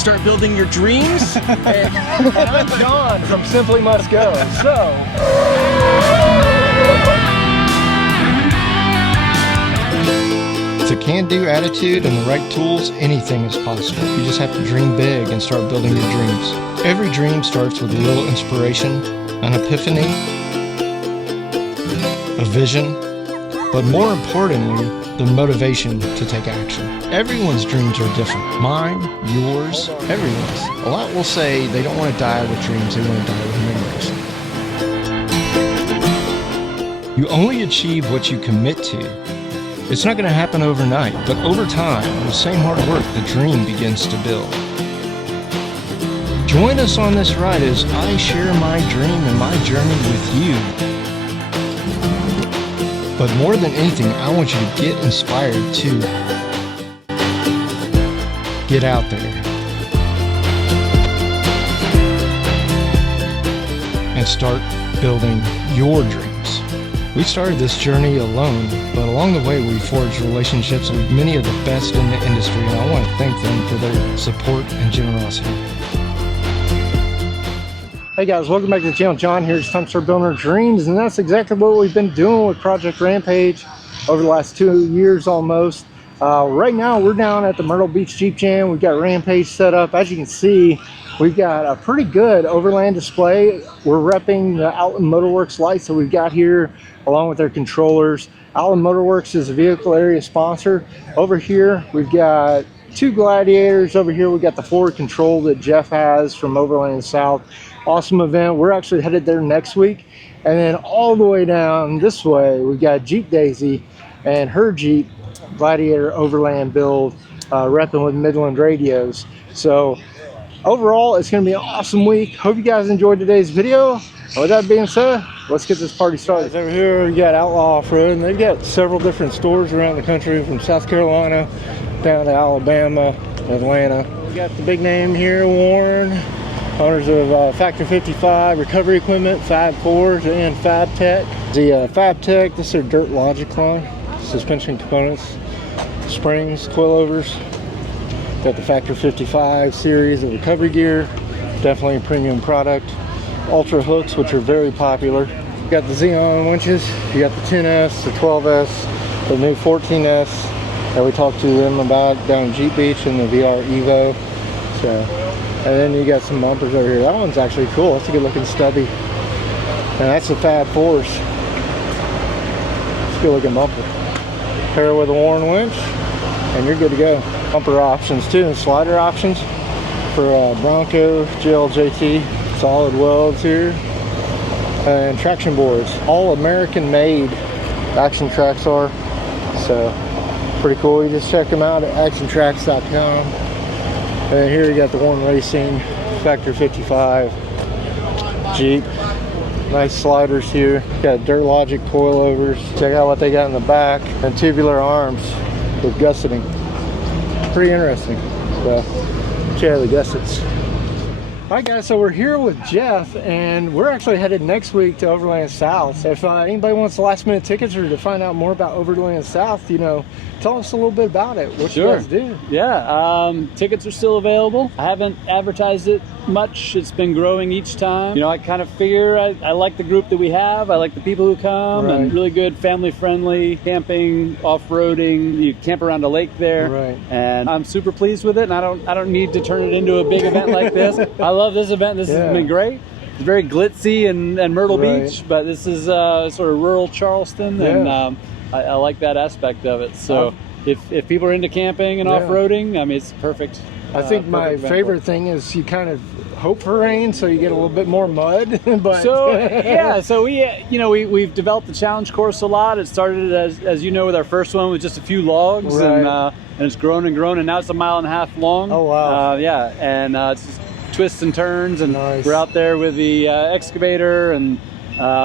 start building your dreams. And I'm John from Simply Must Go. So. With a can-do attitude and the right tools, anything is possible. You just have to dream big and start building your dreams. Every dream starts with a little inspiration, an epiphany, a vision, but more importantly, the motivation to take action. Everyone's dreams are different. Mine, yours, everyone's. A lot will say they don't want to die with dreams, they want to die with memories. You only achieve what you commit to. It's not going to happen overnight, but over time, with the same hard work, the dream begins to build. Join us on this ride as I share my dream and my journey with you. But more than anything, I want you to get inspired to get out there and start building your dreams. We started this journey alone, but along the way we forged relationships with many of the best in the industry, and I want to thank them for their support and generosity. Hey guys, welcome back to the channel. John here. It's time to start building our dreams, and that's exactly what we've been doing with Project Rampage over the last 2 years almost. Right now we're down at the Myrtle Beach Jeep Jam. We've got Rampage set up. As you can see, we've got a pretty good Overland display. We're repping the Outland Motorworks lights that we've got here along with their controllers. Outland Motorworks is a vehicle area sponsor. Over here we've got 2 Gladiators. Over here we've got the forward control that Jeff has from Overland South. Awesome event. We're actually headed there next week. And then all the way down this way we've got Jeep Daisy and her Jeep Gladiator Overland build, repping with Midland radios. So overall, it's going to be an awesome week. Hope you guys enjoyed today's video. And with that being said, let's get this party started. Over here, we got Outlaw Off-road, and they've got several different stores around the country, from South Carolina down to Alabama, Atlanta. We got the big name here, Warren, owners of Factor 55 recovery equipment, Fab 4s, and Fabtech. The Fabtech, this is their Dirt Logic line, suspension components, springs, coilovers. Got the Factor 55 series of recovery gear, definitely a premium product. Ultra hooks, which are very popular. You got the Xeon winches, you got the 10S, the 12S, the new 14S that we talked to them about down in Jeep Beach, and the VR Evo. So, and then you got some bumpers over here. That one's actually cool. That's a good looking stubby. And that's the Fab 4s. It's a good looking bumper. Pair it with a Warren winch, and you're good to go. Bumper options too, and slider options for Bronco, GLJT, solid welds here, and traction boards. All American made Action Tracks are, so pretty cool. You just check them out at actiontracks.com. And then here you got the Warren Racing Factor 55 Jeep. Nice sliders here. Got Dirt Logic coilovers. Check out what they got in the back, and tubular arms with gusseting. Pretty interesting. So check out the gussets. Alright guys, so we're here with Jeff, and we're actually headed next week to Overland South. If anybody wants last minute tickets or to find out more about Overland South, you know, tell us a little bit about it. What you guys do. Yeah, tickets are still available. I haven't advertised it much. It's been growing each time. You know, I kind of figure I like the group that we have. I like the people who come, and really good family friendly camping, off-roading. You camp around a lake there, and I'm super pleased with it. And I don't need to turn it into a big event like this. I love this event. This has been great. It's very glitzy and Myrtle Beach, but this is sort of rural Charleston, and I like that aspect of it. So if people are into camping and off-roading, I mean, it's perfect. I think my favorite thing is you kind of hope for rain, so you get a little bit more mud. But so yeah, so we've developed the challenge course a lot. It started as you know with our first one with just a few logs, and it's grown and grown, and now it's 1.5 miles long. Oh wow! Yeah, and it's just twists and turns, and we're out there with the excavator and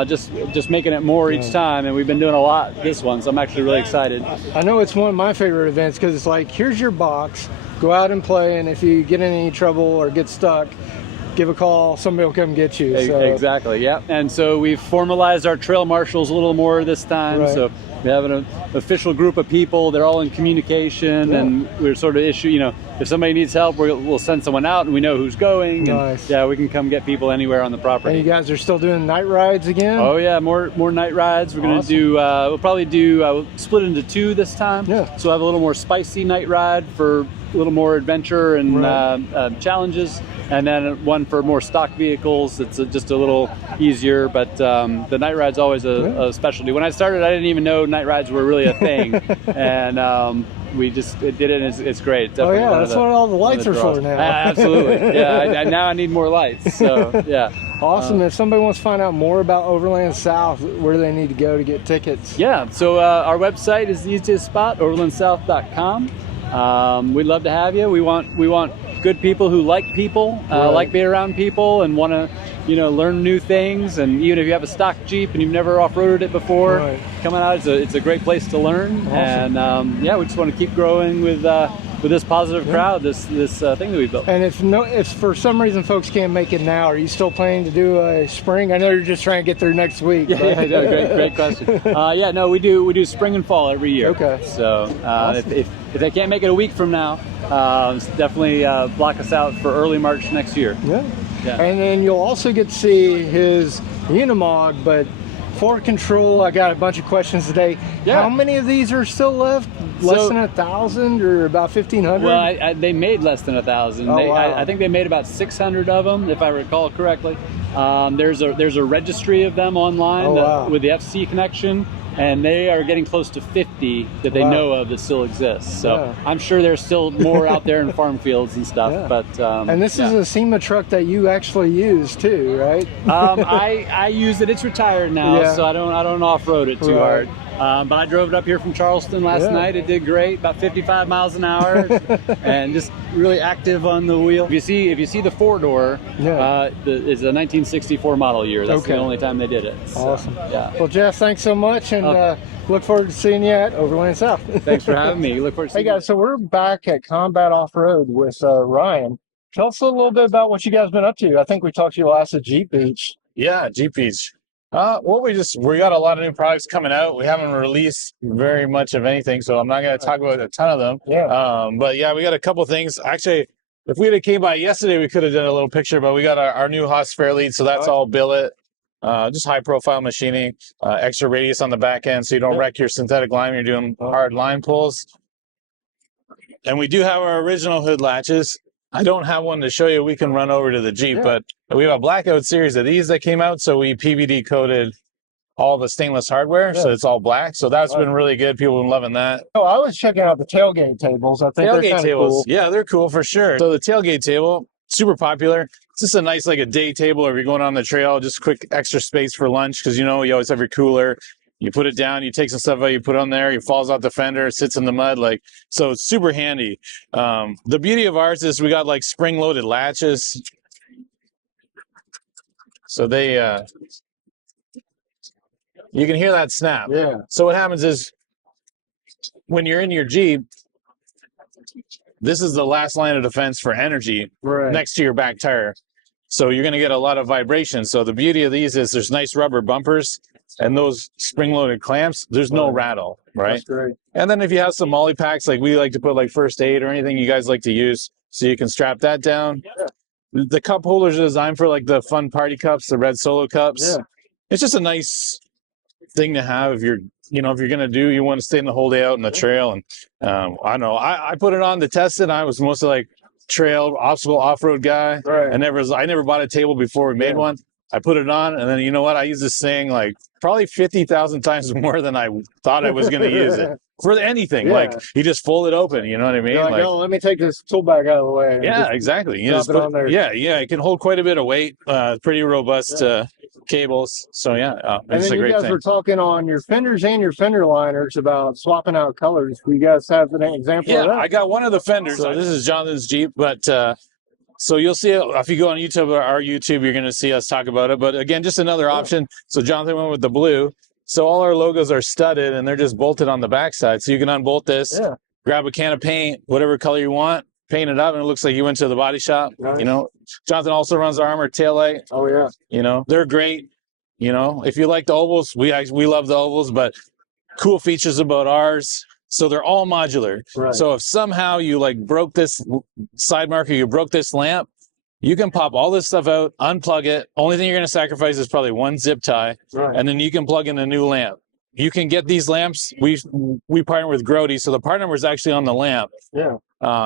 just making it more each time, and we've been doing a lot this one, so I'm actually really excited. I know it's one of my favorite events because it's like, here's your box, go out and play, and if you get in any trouble or get stuck, give a call, somebody will come get you. So. Exactly, yeah. And so we've formalized our trail marshals a little more this time, so we have an official group of people. They're all in communication, and we're sort of if somebody needs help, we'll send someone out, and we know who's going. Nice. And, yeah, we can come get people anywhere on the property. And you guys are still doing night rides again? Oh yeah, more night rides. We're gonna do. We'll probably do. We'll split into 2 this time. Yeah. So we'll have a little more spicy night ride for a little more adventure and challenges, and then one for more stock vehicles. It's just a little easier, but the night ride's always a specialty. When I started, I didn't even know night rides were really a thing, and we just did it, and it's great. It's definitely that's what all the lights are for now. Absolutely. Yeah, now I need more lights. So yeah. Awesome. If somebody wants to find out more about Overland South, where do they need to go to get tickets? Yeah, so our website is the easiest spot, overlandsouth.com. We'd love to have you. We want good people who like people, like being around people, and want to learn new things. And even if you have a stock Jeep and you've never off-roaded it before, coming out, it's a great place to learn. Awesome. And we just want to keep growing with this positive crowd, this thing that we built. And if for some reason folks can't make it now, are you still planning to do a spring? I know you're just trying to get there next week. Yeah, great question. We do spring and fall every year. Okay. So Awesome. if they can't make it a week from now, definitely block us out for early March next year. Yeah. And then you'll also get to see his Unimog, but for control, I got a bunch of questions today. Yeah. How many of these are still left? Less than 1,000 or about 1,500? Well, they made less than 1,000. Oh, wow. I think they made about 600 of them, if I recall correctly. There's a registry of them online with the FC connection, and they are getting close to 50 that they know of that still exist. So I'm sure there's still more out there in farm fields and stuff. Yeah. But and this is a SEMA truck that you actually use too, right? I use it. It's retired now, so I don't off-road it too hard. But I drove it up here from Charleston last night. It did great, about 55 miles an hour, and just really active on the wheel. If you see the 4-door, it's a 1964 model year. That's the only time they did it. So, awesome. Yeah. Well, Jeff, thanks so much, and look forward to seeing you at Overland South. Thanks for having me. Look forward to seeing you. Hey guys, so we're back at Combat Off-Road with Ryan. Tell us a little bit about what you guys been up to. I think we talked to you last at Jeep Beach. Yeah, Jeep Beach. We got a lot of new products coming out. We haven't released very much of anything, so I'm not going to talk about a ton of them. Yeah. But yeah, we got a couple things. Actually, if we had came by yesterday, we could have done a little picture, but we got our new Haas Fairlead, so that's all billet. Just high profile machining, extra radius on the back end so you don't wreck your synthetic line when you're doing hard line pulls. And we do have our original hood latches. I don't have one to show you. We can run over to the Jeep, but we have a blackout series of these that came out, so we PVD coated all the stainless hardware, so it's all black. So that's been really good. People have been loving that. Oh, I was checking out the tailgate tables. I think they're kind of cool. Yeah, they're cool for sure. So the tailgate table, super popular. It's just a nice, like a day table, or if you're going on the trail, just quick extra space for lunch, because you always have your cooler. You put it down, you take some stuff out, you put it on there, it falls out the fender, sits in the mud, so it's super handy. The beauty of ours is we got spring-loaded latches. So they, you can hear that snap. Yeah. So what happens is when you're in your Jeep, this is the last line of defense for energy next to your back tire. So you're going to get a lot of vibration. So the beauty of these is there's nice rubber bumpers, and those spring-loaded clamps, there's no rattle, right? That's great. And then if you have some molly packs, like we like to put first aid or anything you guys like to use, so you can strap that down. Yeah. The cup holders are designed for the fun party cups, the red solo cups. Yeah. It's just a nice thing to have if you're, if you're going to you want to stay in the whole day out in the trail. And I know I put it on to test it. I was mostly trail, obstacle, off-road guy. Right. I never bought a table before we made one. I put it on, and then you know what? I use this thing probably 50,000 times more than I thought I was going to use it for anything. You just fold it open. You know what I mean? You're let me take this tool bag out of the way. Yeah, exactly. You just put it on there. Yeah. It can hold quite a bit of weight. Pretty robust cables. So yeah, it's a great thing. And then you guys were talking on your fenders and your fender liners about swapping out colors. Do you guys have an example of that? I got one of the fenders. So this is Jonathan's Jeep, but so you'll see it if you go on YouTube or our YouTube, you're going to see us talk about it. But again, just another option. So Jonathan went with the blue. So all our logos are studded and they're just bolted on the backside. So you can unbolt this, grab a can of paint, whatever color you want, paint it up, and it looks like you went to the body shop. Nice. Jonathan also runs the Armor taillight. Oh yeah. They're great. If you like the ovals, we love the ovals, but cool features about ours. So they're all modular. Right. So if somehow you like broke this side marker, you broke this lamp, you can pop all this stuff out, unplug it. Only thing you're going to sacrifice is probably one zip tie, and then you can plug in a new lamp. You can get these lamps. We partner with Grody, so the part number is actually on the lamp. Yeah.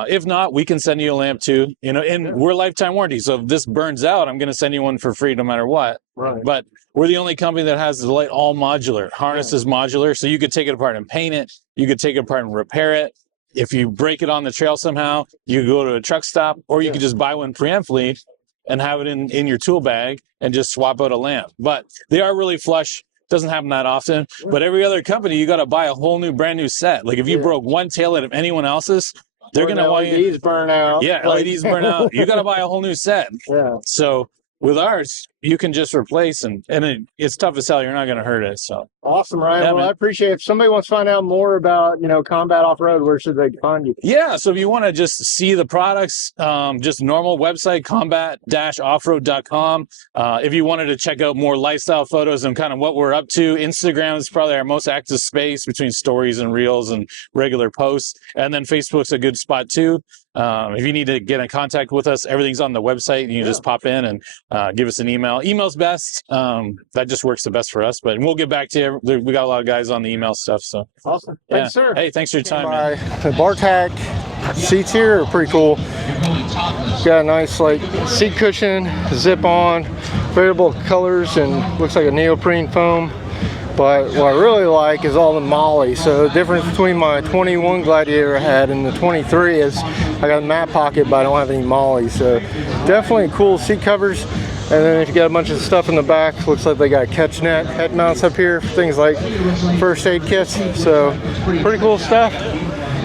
If not, we can send you a lamp too. You know, and we're lifetime warranty. So if this burns out, I'm going to send you one for free no matter what. Right. But we're the only company that has the light all modular. Harness is modular, so you could take it apart and paint it. You could take it apart and repair it. If you break it on the trail somehow, you could go to a truck stop, or you could just buy one preemptively and have it in your tool bag and just swap out a lamp. But they are really flush. Doesn't happen that often. But every other company, you got to buy a whole new brand new set. Like if you broke one taillight of anyone else's, they're going to want you. LEDs burn out. Yeah, LEDs burn out. You got to buy a whole new set. Yeah. So with ours, you can just replace, and it's tough as hell. You're not going to hurt it. So Awesome, Ryan. Yeah, Well, man. I appreciate it. If somebody wants to find out more about, combat off-road, where should they find you? yeah. So if you want to just see the products, just normal website, combat-offroad.com. If you wanted to check out more lifestyle photos and kind of what we're up to, Instagram is probably our most active space between stories and reels and regular posts. And then Facebook's a good spot too. If you need to get in contact with us, everything's on the website. You can just pop in and give us an email. Email's best. That just works the best for us, but we'll get back to you. We got a lot of guys on the email stuff. So Awesome. yeah. Thanks, sir. Hey, thanks for your time, man. The Bartact seats here are pretty cool. Got a nice seat cushion, zip on, variable colors, and looks like a neoprene foam. But what I really like is all the molly. So the difference between my 21 Gladiator I had and the 23 is I got a mat pocket, but I don't have any molly. So definitely cool seat covers. And then if you got a bunch of stuff in the back, looks like they got catch net head mounts up here for things like first aid kits. So pretty cool stuff.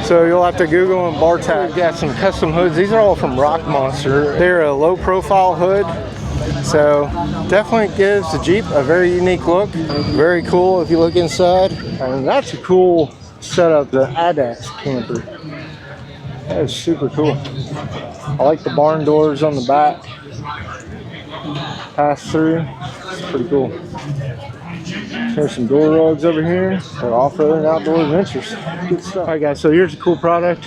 So you'll have to Google them. Bartact got some custom hoods. These are all from Rock Monster. They're a low profile hood. So definitely gives the Jeep a very unique look. Very cool if you look inside. And that's a cool setup, the ADAX camper. That is super cool. I like the barn doors on the back. Pass through. It's pretty cool. There's some door rugs over here for off-road and outdoor adventures. Good stuff. All right, guys, so here's a cool product.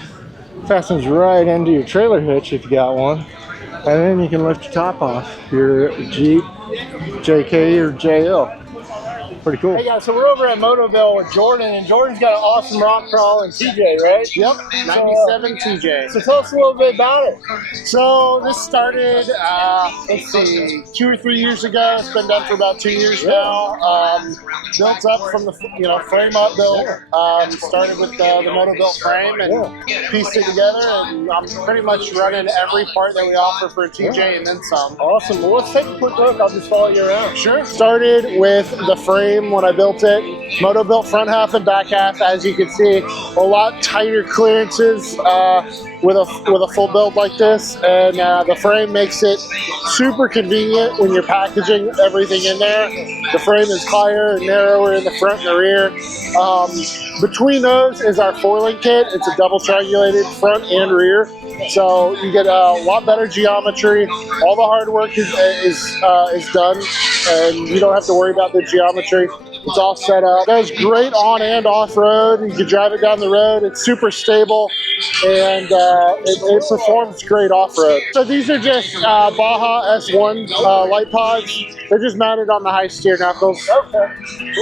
Fastens right into your trailer hitch if you got one. And then you can lift your top off your Jeep, JK, or JL. Pretty cool. Hey guys, so we're over at Motoville with Jordan, and Jordan's got an awesome rock crawl and TJ, right? Yep, 97 TJ. So tell us a little bit about it. So this started, let's see, 2 or 3 years ago. It's been done for about 2 years now. Built up from the frame up build. Started with the Motoville frame and pieced it together, and I'm pretty much running every part that we offer for a TJ and then some. Awesome. Well, let's take a quick look. I'll just follow you around. Sure. Started with the frame when I built it. Moto built front half and back half, as you can see, a lot tighter clearances with a full build like this, and the frame makes it super convenient when you're packaging everything in there. The frame is higher and narrower in the front and the rear. Between those is our four-link kit. It's a double triangulated front and rear, so you get a lot better geometry. All the hard work is done, and you don't have to worry about the geometry. It's all set up. It goes great on and off road. You can drive it down the road. It's super stable, and it performs great off road. So these are just Baja S1 light pods. They're just mounted on the high steer knuckles. Okay.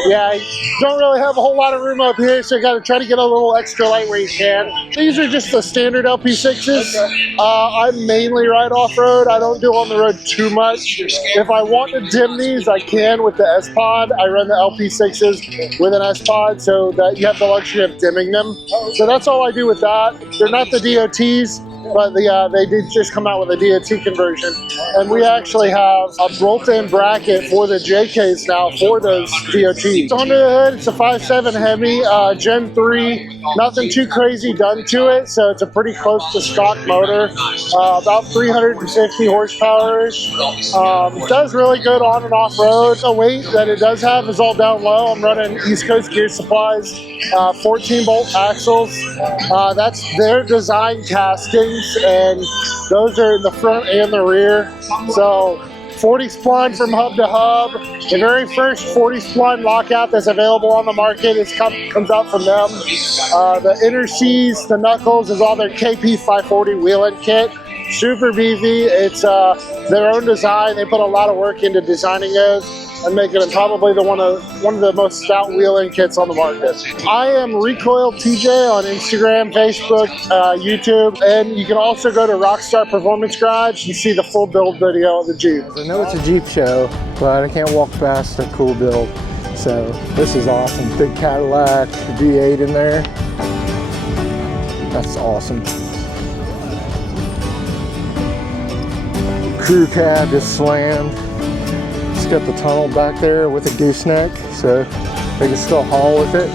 Yeah, you don't really have a whole lot of room up here, so you got to try to get a little extra light where you can. These are just the standard LP6s. Okay. I mainly ride off-road. I don't do on the road too much. If I want to dim these, I can with the S-Pod. I run the LP6s with an S-Pod so that you have the luxury of dimming them. So that's all I do with that. They're not the DOTs, but they did just come out with a DOT conversion. And we actually have a bolt-in bracket for the JKs now for those DOTs. Under the hood, it's a 5.7 Hemi, Gen 3. Nothing too crazy done to it, so it's a pretty close to stock motor. About 350 horsepower-ish. It does really good on and off-road. The weight that it does have is all down low. I'm running East Coast Gear Supplies, 14-bolt axles. That's their design castings, and those are in the front and the rear. So 40 spline from hub to hub. The very first 40 spline lockout that's available on the market comes out from them. The inner C's, the knuckles, is all their KP 540 wheel-in kit. Super beefy. It's their own design. They put a lot of work into designing those and making it probably one of the most stout wheel-in kits on the market. I am Recoil TJ on Instagram, Facebook, YouTube, and you can also go to Rockstar Performance Garage and see the full build video of the Jeep. I know it's a Jeep show, but I can't walk past a cool build. So this is awesome. Big Cadillac, V8 in there. That's awesome. Crew cab just slammed. It's got the tunnel back there with a gooseneck, so they can still haul with it.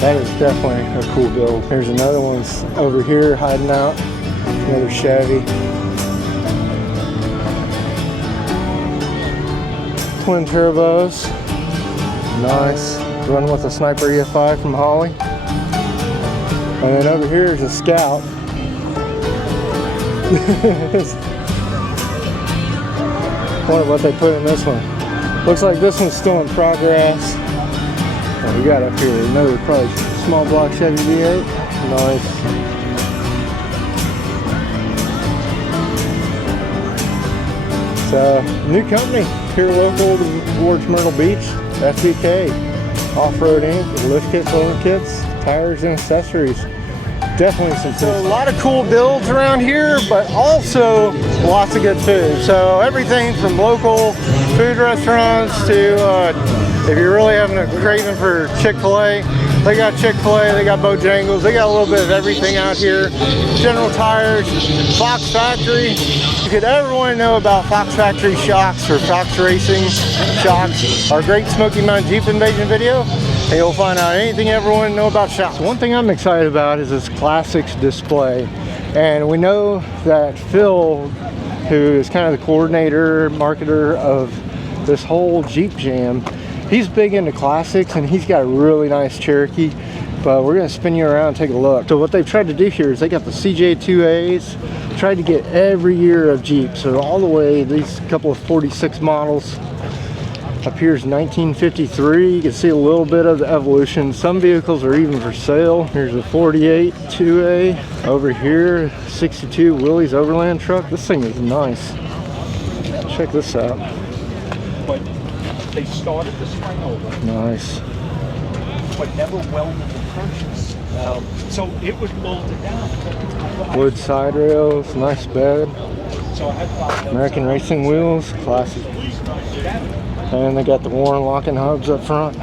That is definitely a cool build. There's another one over here hiding out. Another Chevy. Twin turbos. Nice. Running with a Sniper EF5 from Holly. And then over here is a Scout. Wonder what they put in this one. Looks like this one's still in progress. Oh, we got up here another probably small block Chevy V8. Nice. So new company here local towards Myrtle Beach. FBK, Off-road Inc. Lift kits, loader kits, tires and accessories. Definitely some food. So a lot of cool builds around here, but also lots of good food. So everything from local food restaurants to if you're really having a craving for Chick-fil-A, they got Chick-fil-A, they got Bojangles, they got a little bit of everything out here. General Tires, Fox Factory. If you could ever want to know about Fox Factory shocks or Fox Racing shocks, our Great Smoky Mountain Jeep Invasion video, and you'll find out anything you ever want to know about shocks. One thing I'm excited about is this classics display. And we know that Phil, who is kind of the coordinator, marketer of this whole Jeep Jam, he's big into classics and he's got a really nice Cherokee. But we're going to spin you around and take a look. So what they've tried to do here is they got the CJ2As, tried to get every year of Jeep. So all the way, these couple of 46 models. Up here is 1953. You can see a little bit of the evolution. Some vehicles are even for sale. Here's a 48 2A. Over here, 62 Willys Overland truck. This thing is nice. Check this out. But they started the spring over. Nice. But never welded the purchase. So it was bolted down. Wood side rails, nice bed. So I had American Racing wheels, classic. And they got the Warren locking hubs up front.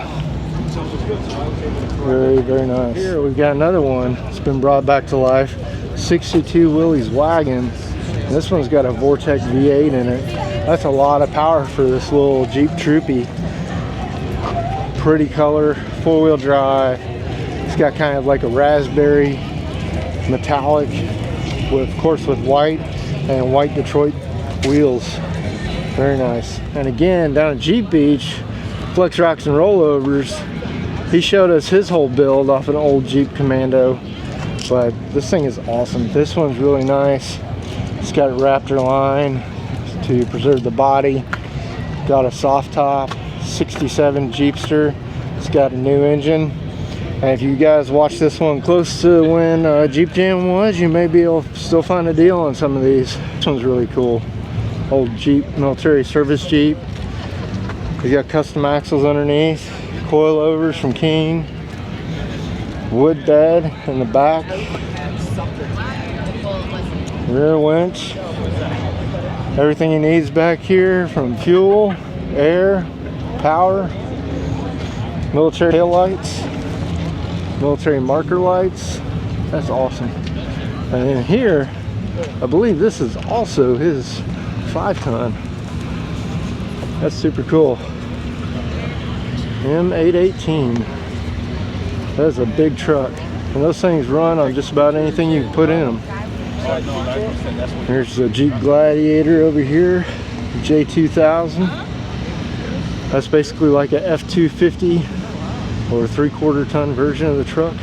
Very, very nice. Here we've got another one. It's been brought back to life. 62 Willys wagon. And this one's got a Vortec V8 in it. That's a lot of power for this little Jeep Troopy. Pretty color, four-wheel drive. It's got kind of like a raspberry metallic, with, of course, with white and white Detroit wheels. Very nice. And again, down at Jeep Beach, Flex Rocks and Rollovers, he showed us his whole build off an old Jeep Commando. But this thing is awesome. This one's really nice. It's got a Raptor line to preserve the body. Got a soft top, 67 Jeepster. It's got a new engine. And if you guys watch this one close to when Jeep Jam was, you may be able to still find a deal on some of these. This one's really cool. Old Jeep military service Jeep. He's got custom axles underneath, coilovers from King, wood bed in the back, rear winch, everything he needs back here from fuel, air, power, military tail lights, military marker lights. That's awesome. And in here, I believe this is also his 5-ton. That's super cool. M818. That is a big truck. And those things run on just about anything you can put in them. Here's the Jeep Gladiator over here. J2000. That's basically like a F250 or a 3/4 ton version of the truck.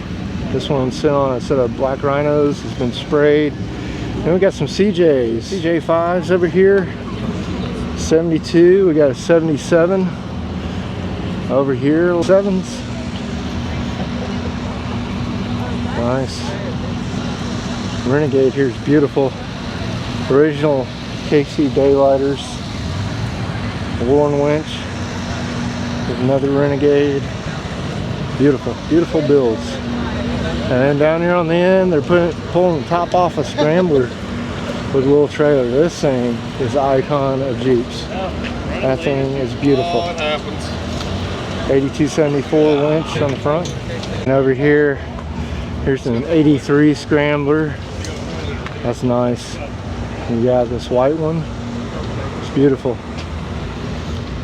This one's sitting on a set of black rhinos. It's been sprayed. And we got some CJs, CJ5s over here. 72, we got a 77 over here, 7s. Nice. Renegade here is beautiful. Original KC daylighters. Warren winch. There's another Renegade. Beautiful, beautiful builds. And then down here on the end, they're pulling the top off a Scrambler with a little trailer. This thing is the icon of Jeeps. That thing is beautiful. 8274 winch on the front. And over here, here's an 83 Scrambler. That's nice. You got this white one. It's beautiful.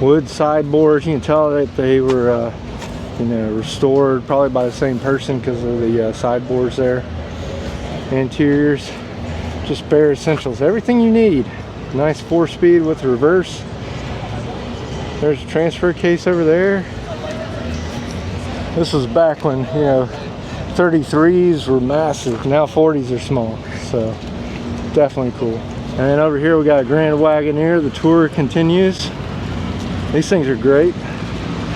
Wood sideboards. You can tell that they were, you know, restored probably by the same person because of the sideboards there. Interiors, just bare essentials. Everything you need. Nice 4-speed with reverse. There's a transfer case over there. This was back when, you know, 33s were massive. Now 40s are small. So definitely cool. And then over here we got a Grand Wagoneer. The tour continues. These things are great.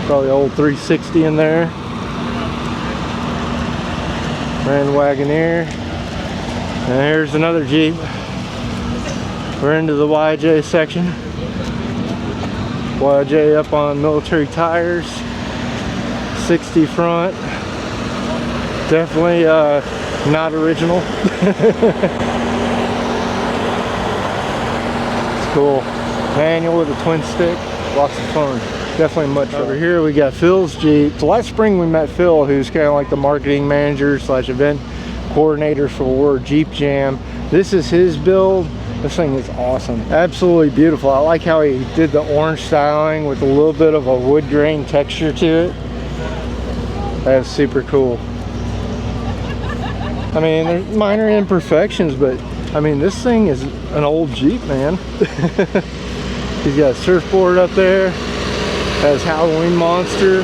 Probably old 360 in there. Grand Wagoneer. And here's another Jeep. We're into the YJ section. YJ up on military tires. 60 front. Definitely not original. It's cool. Manual with a twin stick. Lots of fun. Definitely much fun. Over here we got Phil's Jeep. So last spring we met Phil, who's kind of like the marketing manager / event coordinator for Jeep Jam. This is his build. This thing is awesome. Absolutely beautiful. I like how he did the orange styling with a little bit of a wood grain texture to it. That's super cool. I mean, there's minor imperfections, but I mean, this thing is an old Jeep, man. He's got a surfboard up there. Has Halloween monster.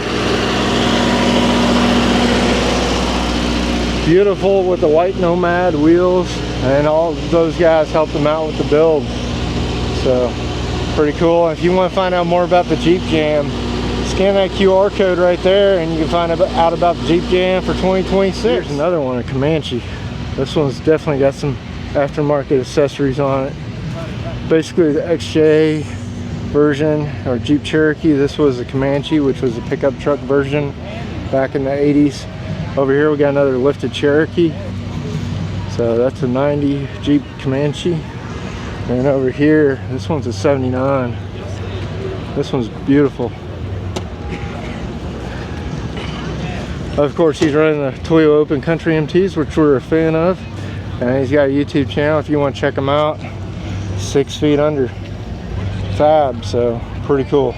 Beautiful with the white Nomad wheels, and all those guys helped him out with the build. So pretty cool. If you want to find out more about the Jeep Jam, scan that QR code right there and you can find out about the Jeep Jam for 2026. Here's another one, a Comanche. This one's definitely got some aftermarket accessories on it. Basically the XJ version, or Jeep Cherokee. This was a Comanche, which was a pickup truck version back in the 80s. Over here we got another lifted Cherokee. So that's a 90 Jeep Comanche. And over here, this one's a 79. This one's beautiful. Of course, he's running the Toyo Open Country MTs, which we're a fan of. And he's got a YouTube channel if you want to check him out. 6 feet under. Fab, so pretty cool.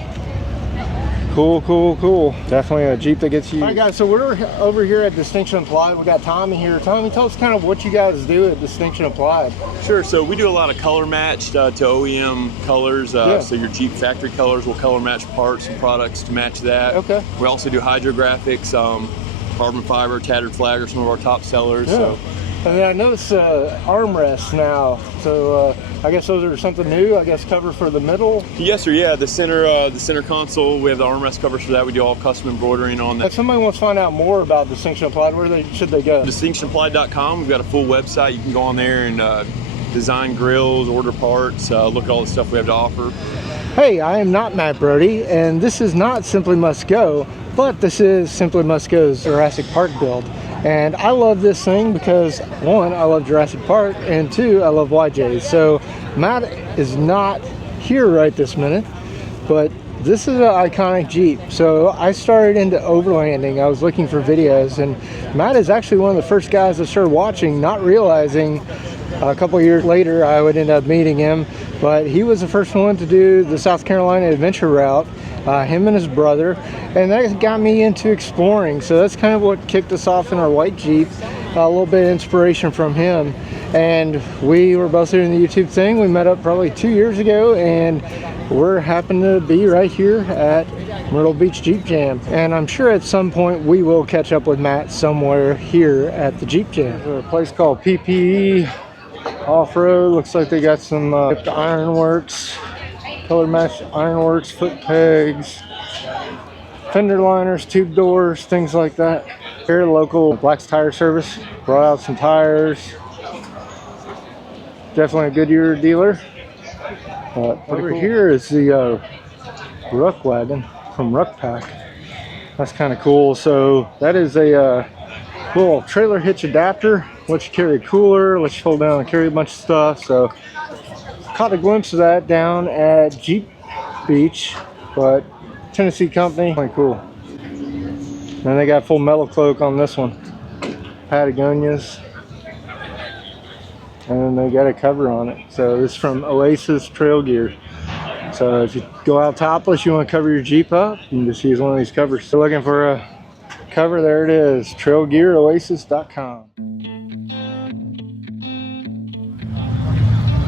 Cool. Definitely a Jeep that gets you. All right, guys, so we're over here at Distinction Applied. We got Tommy here. Tommy, tell us kind of what you guys do at Distinction Applied. Sure, so we do a lot of color match to OEM colors. So your Jeep factory colors, will color match parts and products to match that. Okay. We also do hydrographics, carbon fiber, tattered flag are some of our top sellers. Yeah. So. And then I noticed armrests now. So I guess those are something new. I guess cover for the middle. Yes, sir. Yeah, the center console. We have the armrest covers for that. We do all custom embroidering on that. If somebody wants to find out more about Distinction Applied, where should they go? DistinctionApplied.com. We've got a full website. You can go on there and design grills, order parts, look at all the stuff we have to offer. Hey, I am not Matt Brody, and this is not Simply Must Go, but this is Simply Must Go's Jurassic Park build. And I love this thing because, one, I love Jurassic Park, and two, I love YJs. So Matt is not here right this minute, but this is an iconic Jeep. So I started into overlanding. I was looking for videos, and Matt is actually one of the first guys that started watching, not realizing a couple of years later I would end up meeting him. But he was the first one to do the South Carolina adventure route, him and his brother, and that got me into exploring. So that's kind of what kicked us off in our white Jeep, a little bit of inspiration from him. And we were both doing the YouTube thing. We met up probably 2 years ago, and we're happen to be right here at Myrtle Beach Jeep Jam. And I'm sure at some point we will catch up with Matt somewhere here at the Jeep Jam. There's a place called PPE Off-road, looks like they got some ironworks, color matched ironworks, foot pegs, fender liners, tube doors, things like that. Here, local Black's Tire Service brought out some tires. Definitely a Goodyear dealer. Over here is the Ruck wagon from Ruck Pack. That's kind of cool. So that is a little trailer hitch adapter. Lets you carry a cooler, lets you fold down and carry a bunch of stuff. So caught a glimpse of that down at Jeep Beach, but Tennessee company, quite cool. And they got full metal cloak on this one. Patagonias. And they got a cover on it. So this is from Oasis Trail Gear. So if you go out topless, you want to cover your Jeep up, you can just use one of these covers. So looking for a cover, there it is, trailgearoasis.com.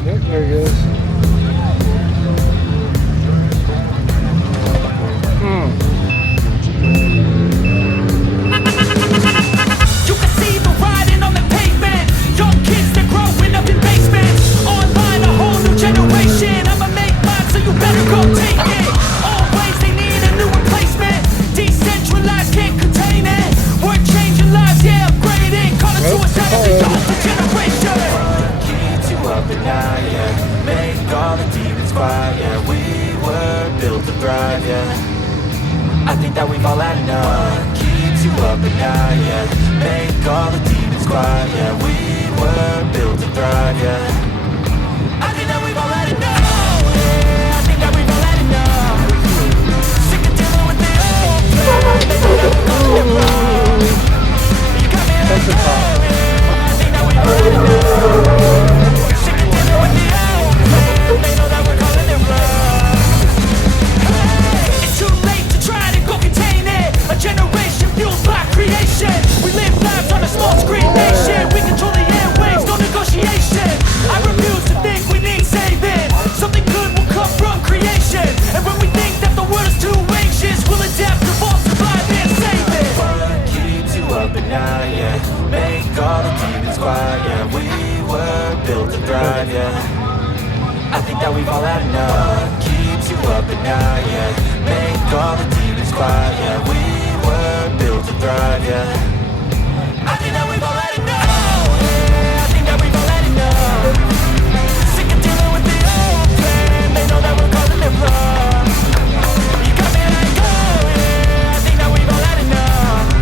Yep, there it is. You can see the riding on the pavement. Young kids, they're growing up in basements. Online, a whole new generation. I'ma make mine, so you better go take it. Always they need a new replacement. Decentralized, can't contain it. We're changing lives, yeah, upgrading. Call it suicide every older generation. Keeps you up at night, yeah. Make all the demons quiet, yeah. We were built to thrive, yeah. I think that we've all had enough. Keeps you up at night, yeah. Make all the demons quiet, yeah. We were built to thrive, yeah. I think that we've all had enough. Yeah, I think that we've all had enough. Sick of dealing with the old plan. They know that we're going wrong. You got me like, oh, yeah. I think that we've all had enough. Sick of dealing with the old plan. They know that we're calling it wrong. Hey, it's too late to try to go contain it. A generation fueled by creation. We live lives on a small screen nation. We control the airwaves, no negotiation. I refuse to think we need saving. Something good will come from creation. And when we think that the world is too anxious, we'll adapt, evolve, survive, and save it. What keeps you up at night, yeah. Make all the demons quiet, yeah. We were built to thrive, yeah. I think that we've all had enough. Keeps you up at night, yeah. Make all the demons quiet, yeah. We were built to thrive, yeah. I think that we've all had enough. Yeah, I think that we've all had enough. Sick of dealing with the old plan. They know that we're calling it wrong. You got me like, oh yeah. I think that we've all had enough.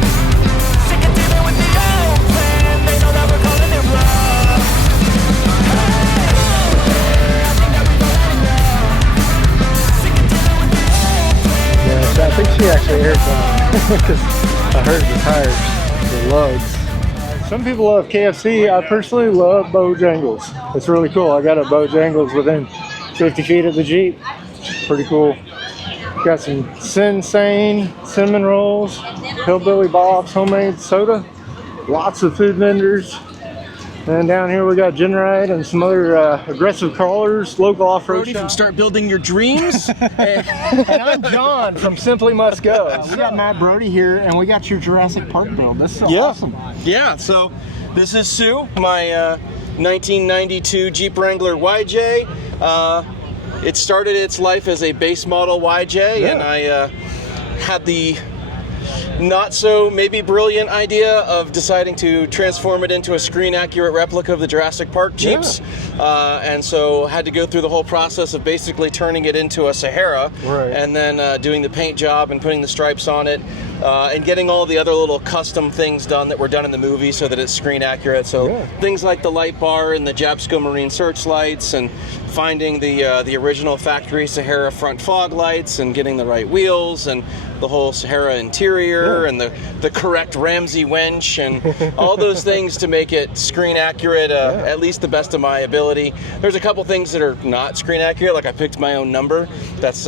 Sick of dealing with the old plan. They know that we're calling it wrong. Hey, oh yeah. I think that we've all had enough. Sick of dealing with the old plan. Yeah, so I think she actually aired some because I heard the tires, the lugs. Some people love KFC. I personally love Bojangles. It's really cool. I got a Bojangles within 50 feet of the Jeep. Pretty cool. Got some Sing cinnamon rolls, Hillbilly Bob's homemade soda, lots of food vendors. And down here we got Genride and some other aggressive crawlers, local off-road Brody shop. from Start Building Your Dreams. And I'm John from Simply Must Go. We got Matt Brody here, and we got your Jurassic Park build. This is awesome. Yeah, so this is Sue, my 1992 Jeep Wrangler YJ. It started its life as a base model YJ, and I had the not so maybe brilliant idea of deciding to transform it into a screen accurate replica of the Jurassic Park Jeeps. And so had to go through the whole process of basically turning it into a Sahara, and then doing the paint job and putting the stripes on it, and getting all the other little custom things done that were done in the movie so that it's screen accurate. So things like the light bar and the Jabsco Marine searchlights, and finding the original factory Sahara front fog lights, and getting the right wheels, and the whole Sahara interior, and the correct Ramsey winch, and all those things to make it screen accurate, at least the best of my ability. There's a couple things that are not screen accurate, like I picked my own number. That's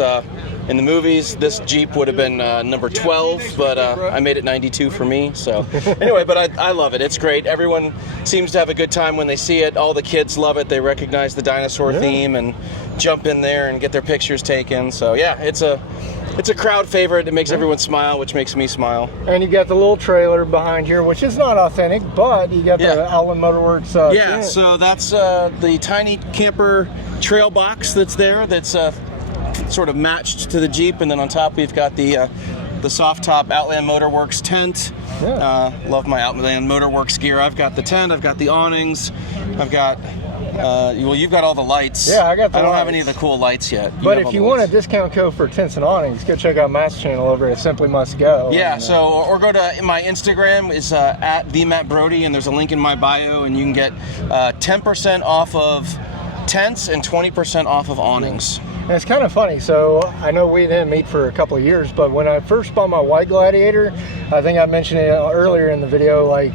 in the movies, this Jeep would have been number 12, but I made it 92 for me. So anyway, but I love it. It's great. Everyone seems to have a good time when they see it. All the kids love it. They recognize the dinosaur theme and jump in there and get their pictures taken. So yeah, it's it's a crowd favorite. It makes everyone smile, which makes me smile. And you got the little trailer behind here, which is not authentic, but you got the Outland Motorworks. Yeah, tent. so that's the tiny camper trail box that's there. That's sort of matched to the Jeep, and then on top we've got the soft top Outland Motorworks tent. Love my Outland Motorworks gear. I've got the tent, I've got the awnings, I've got well, you've got all the lights. Yeah, I got the I don't lights. have any of the cool lights yet. But if you want a discount code for tents and awnings, go check out Matt's channel over at Simply Must Go. Yeah, so or go to my Instagram is at @TheMattBrody, and there's a link in my bio, and you can get 10% off of tents and 20% off of awnings. And it's kind of funny. So I know we didn't meet for a couple of years, but when I first bought my white Gladiator, I think I mentioned it earlier in the video, like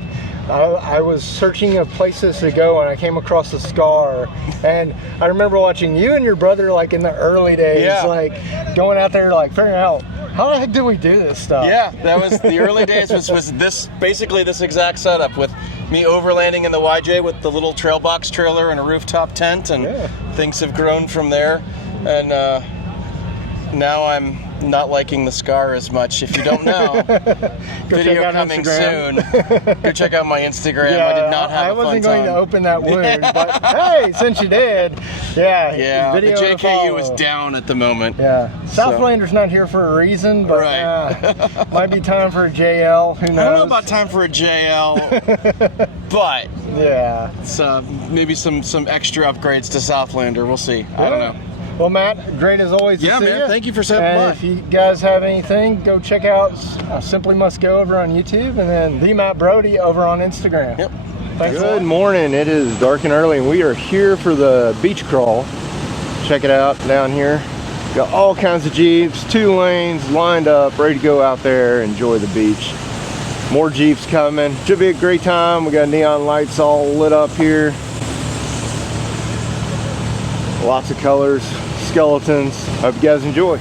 I was searching of places to go and I came across the Scar, and I remember watching you and your brother like in the early days, like going out there like figuring out how the heck did we do this stuff. Yeah, that was the early days. Was this basically this exact setup with me overlanding in the YJ with the little trail box trailer and a rooftop tent, and things have grown from there. And now I'm not liking the Scar as much. If you don't know, video coming soon. Go check out my Instagram. Yeah, I did not have I a fun wasn't going time. to open that wound, but hey, since you did, the video to JKU is follow. down at the moment. Yeah, Southlander's not here for a reason, but might be time for a JL. Who knows? I don't know about time for a JL, but it's maybe some extra upgrades to Southlander. We'll see. I don't know. Well, Matt, great as always to see man. you. Thank you for stopping And by. if you guys have anything, go check out Simply Must Go over on YouTube, and then The Matt Brody over on Instagram. Yep. Thanks. Good morning. It is dark and early, and we are here for the beach crawl. Check it out down here. Got all kinds of Jeeps, 2 lanes lined up, ready to go out there, enjoy the beach. More Jeeps coming. Should be a great time. We got neon lights all lit up here. Lots of colors, skeletons. Hope you guys enjoy.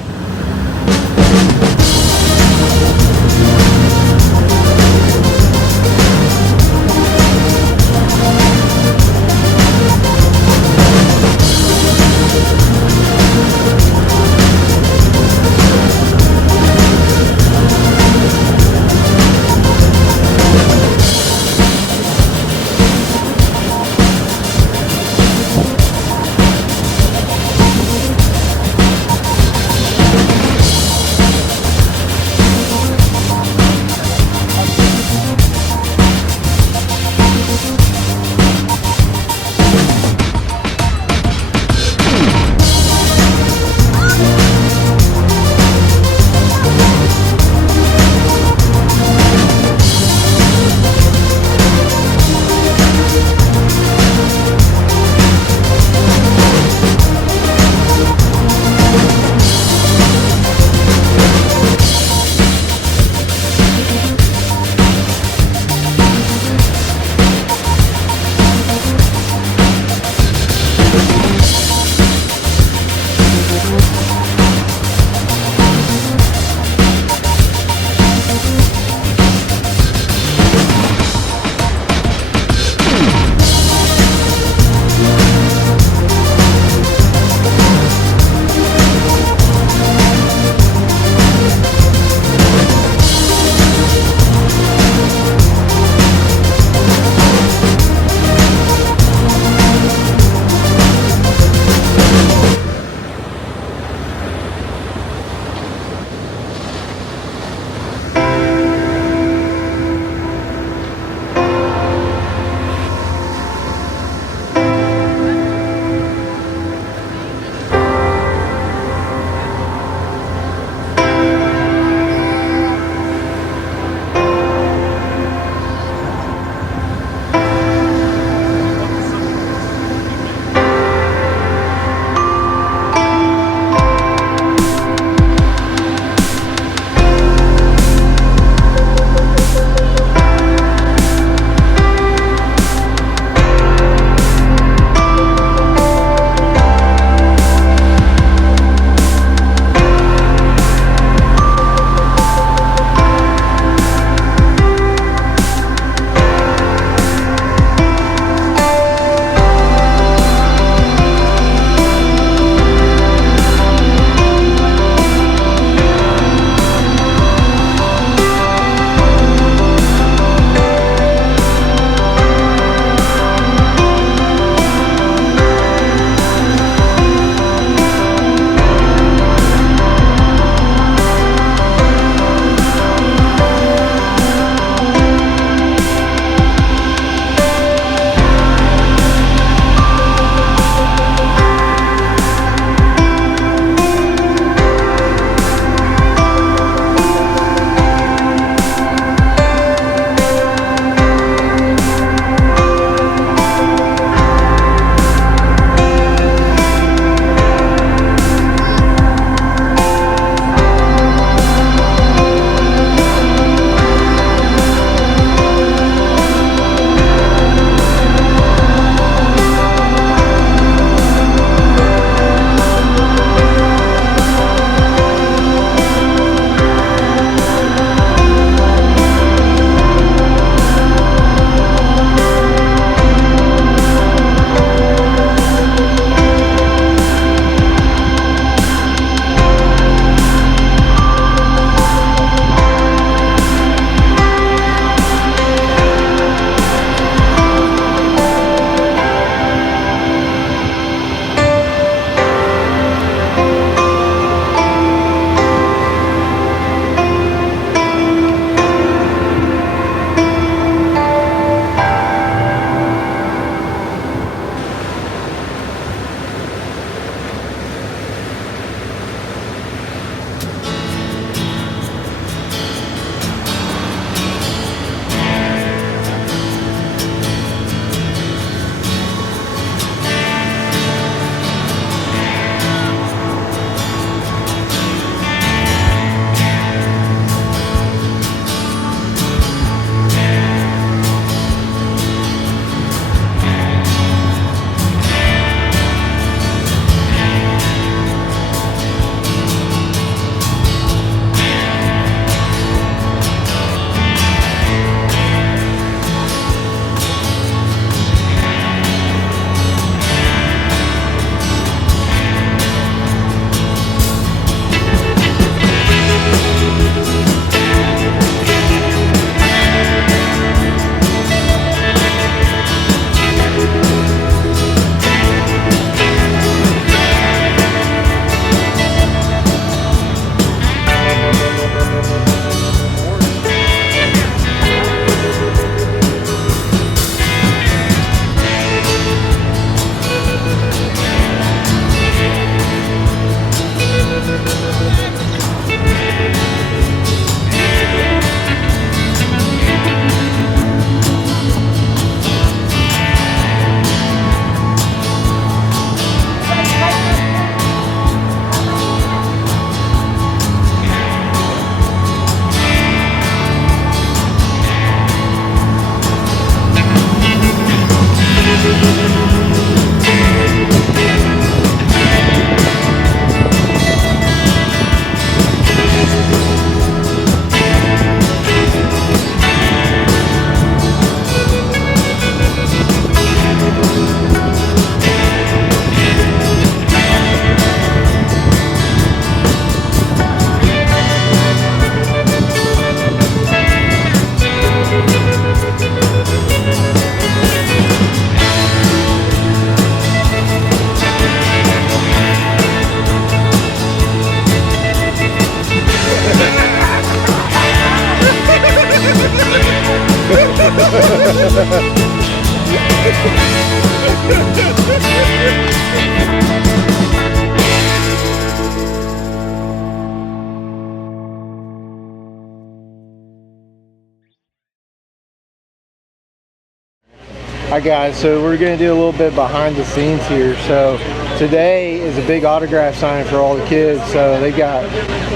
Hi guys, so we're going to do a little bit behind the scenes here. So today is a big autograph signing for all the kids. So they got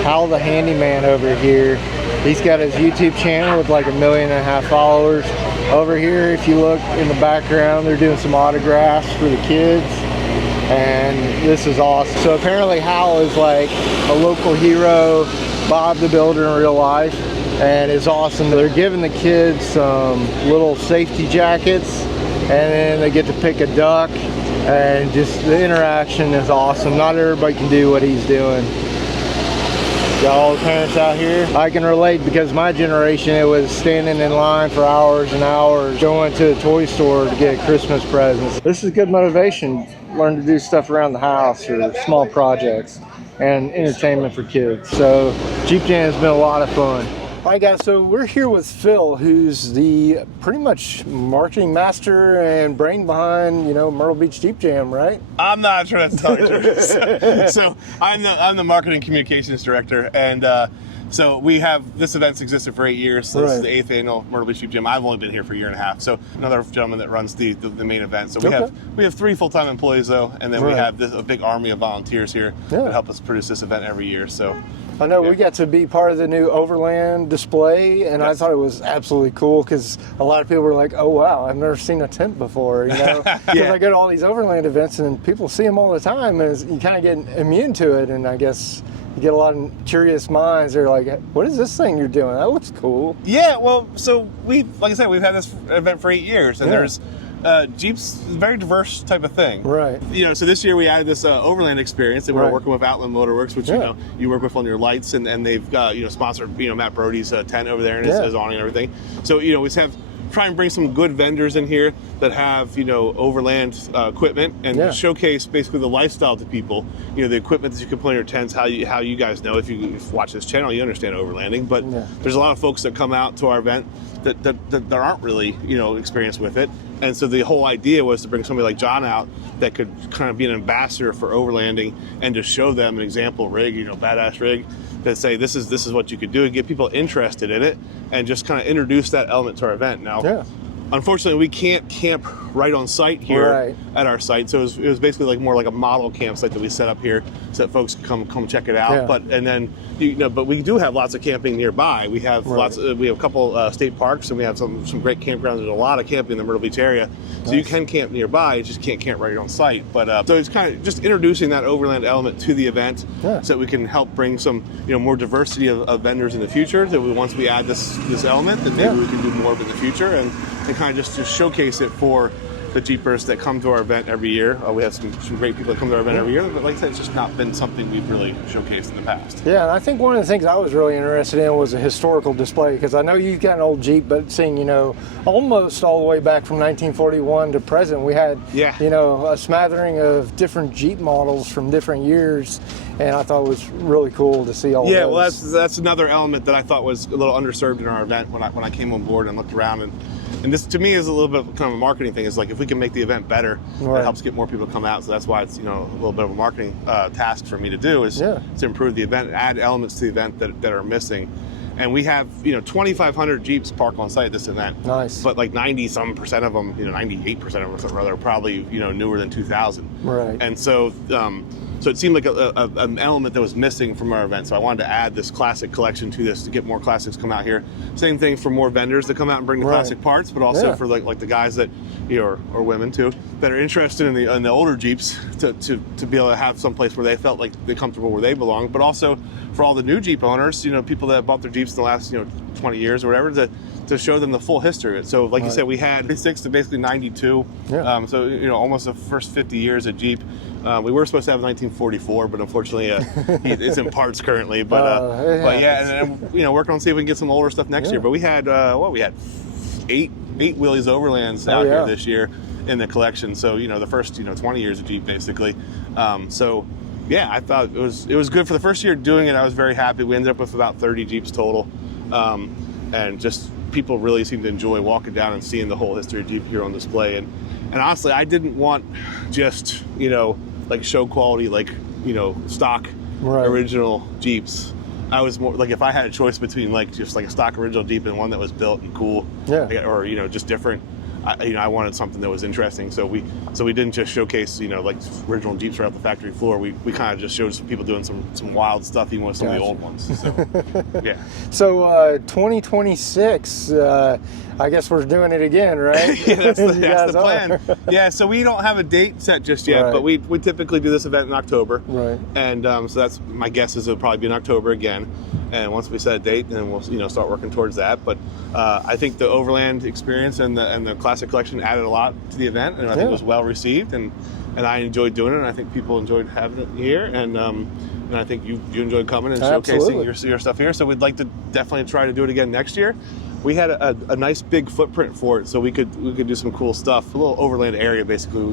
Hal the Handyman over here. He's got his YouTube channel with like 1.5 million followers. Over here, if you look in the background, they're doing some autographs for the kids. And this is awesome. So apparently Hal is like a local hero, Bob the Builder in real life, and it's awesome. They're giving the kids some little safety jackets, and then they get to pick a duck, and just the interaction is awesome. Not everybody can do what he's doing. Got all the parents out here. I can relate because my generation, it was standing in line for hours and hours, going to the toy store to get Christmas presents. This is good motivation. Learn to do stuff around the house or small projects and entertainment for kids. So Jeep Jam has been a lot of fun. All right guys, so we're here with Phil, who's the pretty much marketing master and brain behind, you know, Myrtle Beach Jeep Jam, right? I'm not sure that's tell you the truth. So I'm the marketing communications director, and so we have, this event's existed for 8 years, so this is the 8th annual Myrtle Beach Jeep Jam. I've only been here for 1.5 years. So another gentleman that runs the main event. So we have 3 full-time employees though, and then we have a big army of volunteers here that help us produce this event every year. So I know we got to be part of the new Overland display, and I thought it was absolutely cool because a lot of people were like, oh wow, I've never seen a tent before, you know? Because I go to all these Overland events and people see them all the time, and you kind of get immune to it, and I guess you get a lot of curious minds. They're like, what is this thing you're doing? That looks cool. Yeah, well, so like I said, we've had this event for 8 years, and there's Jeep's a very diverse type of thing. Right. You know, so this year we added this Overland Experience that we're working with Outland Motorworks, which you know you work with on your lights, and they've got, you know, sponsored, you know, Matt Brody's tent over there and his awning and everything. So, you know, we try and bring some good vendors in here that have, you know, Overland equipment, and showcase basically the lifestyle to people. You know, the equipment that you can put in your tents. How you guys know, if you watch this channel, you understand overlanding. But there's a lot of folks that come out to our event that aren't really, you know, experienced with it. And so the whole idea was to bring somebody like John out that could kind of be an ambassador for overlanding and to show them an example rig, you know, badass rig, that say this is what you could do and get people interested in it, and just kind of introduce that element to our event. Now, unfortunately, we can't camp right on site here at our site, so it was basically like more like a model campsite that we set up here so that folks can come check it out. But we do have lots of camping nearby. We have we have a couple state parks, and we have some great campgrounds. There's a lot of camping in the Myrtle Beach area, so you can camp nearby. You just can't camp right on site. But so it's kind of just introducing that overland element to the event, so that we can help bring some, you know, more diversity of vendors in the future. That once we add this element, then maybe we can do more of it in the future, and kind of just showcase it for the Jeepers that come to our event every year. We have some great people that come to our event every year, but like I said, it's just not been something we've really showcased in the past. Yeah, and I think one of the things I was really interested in was a historical display, because I know you've got an old Jeep, but seeing, you know, almost all the way back from 1941 to present, we had, you know, a smattering of different Jeep models from different years, and I thought it was really cool to see all of those. Yeah, well, that's another element that I thought was a little underserved in our event when I came on board and looked around, and this to me is a little bit of kind of a marketing thing. It's like if we can make the event better, it helps get more people to come out. So that's why it's, you know, a little bit of a marketing task for me to do, is to improve the event, add elements to the event that are missing. And we have, you know, 2,500 Jeeps parked on site at this event. Nice. But like 90-some% of them, you know, 98% of them rather, are probably, you know, newer than 2000. Right. And so so it seemed like an element that was missing from our event. So I wanted to add this classic collection to this to get more classics come out here. Same thing for more vendors to come out and bring the classic parts, but also for like the guys that, you know, or women too, that are interested in the older Jeeps to be able to have some place where they felt like they're comfortable where they belong. But also for all the new Jeep owners, you know, people that have bought their Jeeps in the last, you know, 20 years or whatever, to show them the full history of it. So like you said, we had 36 to basically 92. So, you know, almost the first 50 years of Jeep. We were supposed to have 1944, but unfortunately it's in parts currently. But yeah, and you know, working on seeing if we can get some older stuff next year. But we had we had eight Willys Overlands out here this year in the collection. So, you know, the first, you know, 20 years of Jeep basically. So yeah, I thought it was good for the first year doing it. I was very happy. We ended up with about 30 Jeeps total, and just people really seemed to enjoy walking down and seeing the whole history of Jeep here on display. And honestly, I didn't want just, you know, like show quality, like, you know, stock original Jeeps. I was more like, if I had a choice between like just like a stock original Jeep and one that was built and cool, or, you know, just different, I wanted something that was interesting. So we didn't just showcase, like original Jeeps right off the factory floor. We kind of just showed some people doing some wild stuff, even with some of the old ones. So, yeah. So 2026, I guess we're doing it again, right? Yeah, that's the plan. Yeah, so we don't have a date set just yet, but we typically do this event in October. Right. And so that's my guess is it'll probably be in October again. And once we set a date, then we'll start working towards that. But I think the Overland Experience and the Classic Collection added a lot to the event, and I think it was well received, and I enjoyed doing it, and I think people enjoyed having it here, and I think you enjoyed coming and showcasing your stuff here. So we'd like to definitely try to do it again next year. We had a nice big footprint for it, so we could do some cool stuff. A little overland area, basically.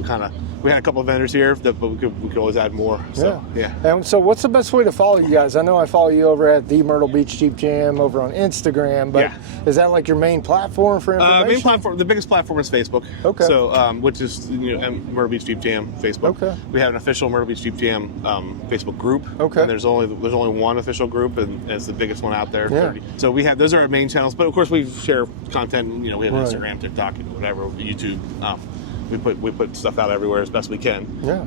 We had a couple of vendors here, but we could always add more. So, yeah. And so, what's the best way to follow you guys? I know I follow you over at the Myrtle Beach Jeep Jam over on Instagram, but is that like your main platform for information? Main platform, the biggest platform is Facebook. Okay. So, which is Myrtle Beach Jeep Jam Facebook. Okay. We have an official Myrtle Beach Jeep Jam Facebook group. Okay. And there's only one official group, and it's the biggest one out there. Yeah. So those are our main channels, but of course we share content. We have Instagram, TikTok, whatever, YouTube. We put stuff out everywhere as best we can. Yeah.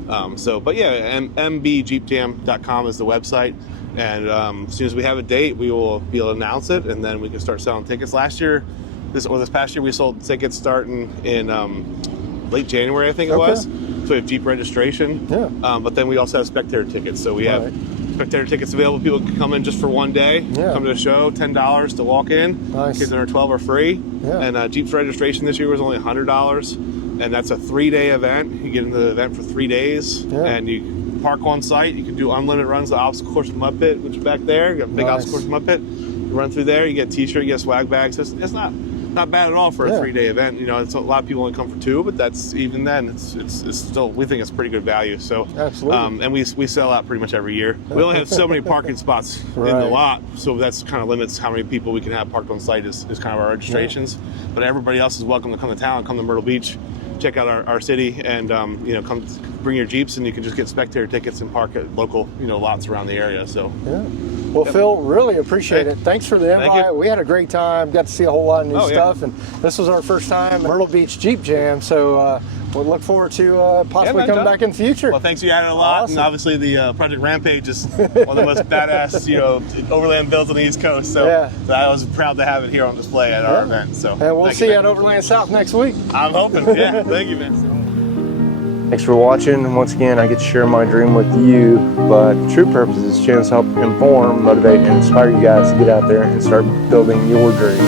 mbjeepjam.com is the website, and as soon as we have a date, we will be able to announce it, and then we can start selling tickets. This past year, we sold tickets starting in late January, I think it was. So we have Jeep registration. Yeah. But then we also have spectator tickets. So we have spectator tickets available. People can come in just for one day. Yeah. Come to the show, $10 to walk in. Nice. Kids under 12 are free. Yeah. And Jeep's registration this year was only $100. And that's a 3-day event. You get into the event for 3 days, and you park on site. You can do unlimited runs, the obstacle course with Mud Pit, which is back there. You got a big obstacle course with Mud Pit. You run through there. You get a T-shirt, you get swag bags. It's not bad at all for a 3-day event. It's a lot of people only come for 2, but that's even then it's still, we think it's pretty good value. So absolutely. And we sell out pretty much every year. We only have so many parking spots in the lot, so that's kind of limits how many people we can have parked on site is kind of our registrations. But everybody else is welcome to come to town, come to Myrtle Beach, check out our city, and come bring your Jeeps, and you can just get spectator tickets and park at local lots around the area. So well, Phil, really appreciate it. Thanks for the invite. We had a great time. Got to see a whole lot of new stuff, and this was our first time at Myrtle Beach Jeep Jam. So we'll look forward to possibly coming back in the future. Well, thanks. You added a lot, and obviously the Project Rampage is one of the most badass overland builds on the East Coast. So, so I was proud to have it here on display at our event. So and we'll see you at Overland South next week. I'm hoping. Yeah. Thank you, man. Thanks for watching, and once again I get to share my dream with you, but the true purpose of this channel is to help inform, motivate, and inspire you guys to get out there and start building your dreams.